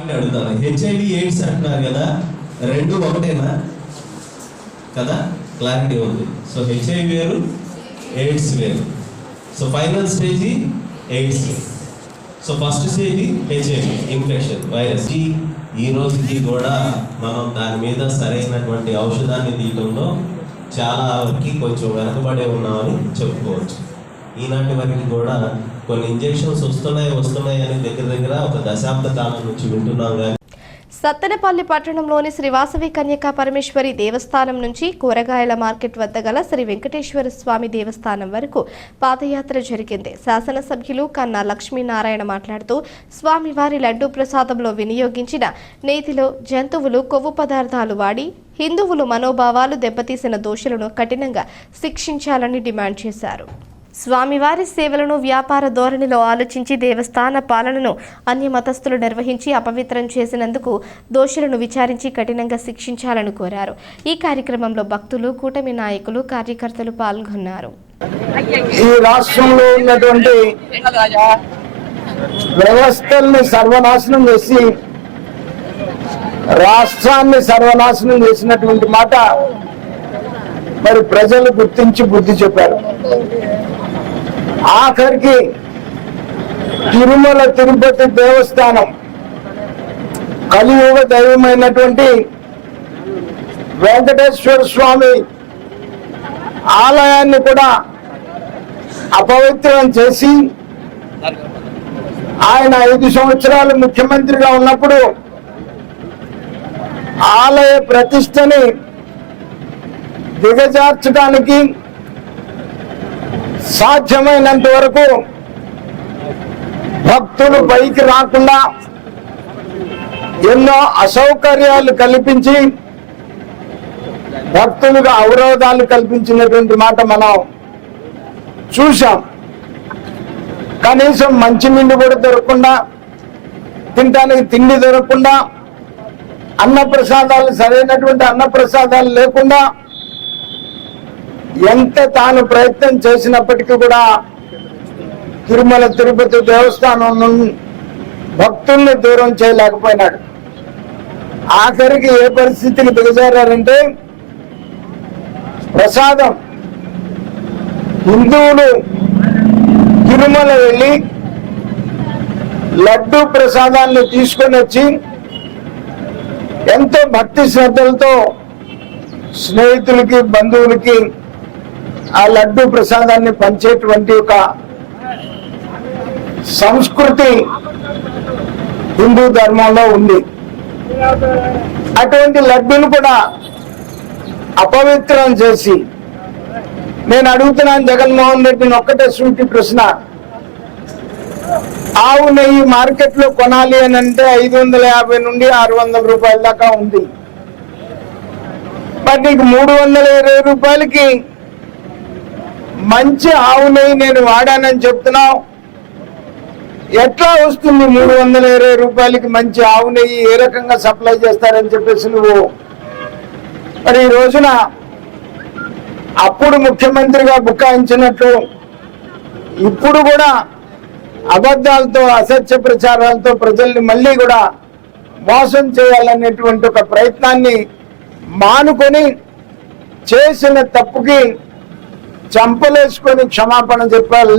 అని అడుగుతాను. HIV AIDS అంటున్నారు కదా రెండు ఒకటేనా? కదా? క్లారిటీ ఉంది. సో హెచ్ఐవి వేరు ఎయిడ్స్ వేరు. So final stage AIDS so first stage HIV infection virus ఈ ఈ రోజుకి కూడా మనం దాని మీద సరైనటువంటి ఔషధాన్ని తీయడంలో చాలా వరకు కొంచెం వెనకబడే ఉన్నామని చెప్పుకోవచ్చు. ఈనాటి వరకు కూడా కొన్ని ఇంజెక్షన్స్ వస్తున్నాయి వస్తున్నాయి అని దగ్గర దగ్గర ఒక దశాబ్ద కాలం నుంచి వింటున్నాం కానీ సత్తెనపల్లి పట్టణంలోని శ్రీవాసవి కన్యకా పరమేశ్వరి దేవస్థానం నుంచి కూరగాయల మార్కెట్ వద్ద గల శ్రీ వెంకటేశ్వర స్వామి దేవస్థానం వరకు పాదయాత్ర జరిగింది. శాసనసభ్యులు కన్నా లక్ష్మీనారాయణ మాట్లాడుతూ స్వామివారి లడ్డూ ప్రసాదంలో వినియోగించిన నేతిలో జంతువులు కొవ్వు పదార్థాలు వాడి హిందువులు మనోభావాలు దెబ్బతీసిన దోషులను కఠినంగా శిక్షించాలని డిమాండ్ చేశారు. స్వామివారి సేవలను వ్యాపార ధోరణిలో ఆలోచించి దేవస్థాన పాలనను అన్య మతస్థులు నిర్వహించి అపవిత్రం చేసినందుకు దోషులను విచారించి కఠినంగా శిక్షించాలని కోరారు. ఈ కార్యక్రమంలో భక్తులు కూటమి నాయకులు కార్యకర్తలు పాల్గొన్నారు. ఈ రాష్ట్రంలో ఉన్నటువంటి వ్యవస్థల్ని సర్వనాశనం చేసి రాష్ట్రాన్ని సర్వనాశనం చేసినటువంటి మాట మరి ప్రజలు గుర్తించి బుద్ధి చెప్పారు. ఆఖరికి తిరుమల తిరుపతి దేవస్థానం కలియుగ దైవమైనటువంటి వెంకటేశ్వర స్వామి ఆలయాన్ని కూడా అపవిత్రం చేసి ఆయన ఐదు సంవత్సరాలు ముఖ్యమంత్రిగా ఉన్నప్పుడు ఆలయ ప్రతిష్టని దిగజార్చడానికి సాధ్యమైనంత వరకు భక్తులు పైకి రాకుండా ఎన్నో అసౌకర్యాలు కల్పించి భక్తులుగా అవరోధాలు కల్పించినటువంటి మాట మనం చూశాం. కనీసం మంచినీళ్ళు కూడా దొరకకుండా తినడానికి తిండి దొరకకుండా అన్న ప్రసాదాలు సరైనటువంటి అన్న ప్రసాదాలు లేకుండా ఎంత తాను ప్రయత్నం చేసినప్పటికీ కూడా తిరుమల తిరుపతి దేవస్థానం నుండి భక్తుల్ని దూరం చేయలేకపోయినాడు. ఆఖరికి ఏ పరిస్థితికి దిగజారంటే ప్రసాదం. హిందువులు తిరుమల వెళ్ళి లడ్డు ప్రసాదాన్ని తీసుకొని వచ్చి ఎంతో భక్తి శ్రద్ధలతో స్నేహితులకి బంధువులకి ఆ లడ్డు ప్రసాదాన్ని పంచేటువంటి ఒక సంస్కృతి హిందూ ధర్మంలో ఉంది. అటువంటి లడ్డును కూడా అపవిత్రం చేసి నేను అడుగుతున్నాను జగన్మోహన్ రెడ్డిని ఒక్కటే సూటి ప్రశ్న. ఆవు నెయ్యి మార్కెట్లో కొనాలి అని అంటే ఐదు వందల యాభై నుండి ఆరు వందల రూపాయల దాకా ఉంది. మరి నీకు మూడు వందల ఇరవై రూపాయలకి మంచి ఆవు నెయ్యి నేను వాడానని చెప్తున్నావు. ఎట్లా వస్తుంది మూడు వందల ఇరవై రూపాయలకి మంచి ఆవు నెయ్యి ఏ రకంగా సప్లై చేస్తారని చెప్పేసి నువ్వు? మరి ఈ రోజున అప్పుడు ముఖ్యమంత్రిగా బుకాయించినట్లు ఇప్పుడు కూడా అబద్ధాలతో అసత్య ప్రచారాలతో ప్రజల్ని మళ్ళీ కూడా మోసం చేయాలనేటువంటి ఒక ప్రయత్నాన్ని మానుకొని చేసిన తప్పుకి చంపలేసుకొని క్షమాపణ చెప్పాలి.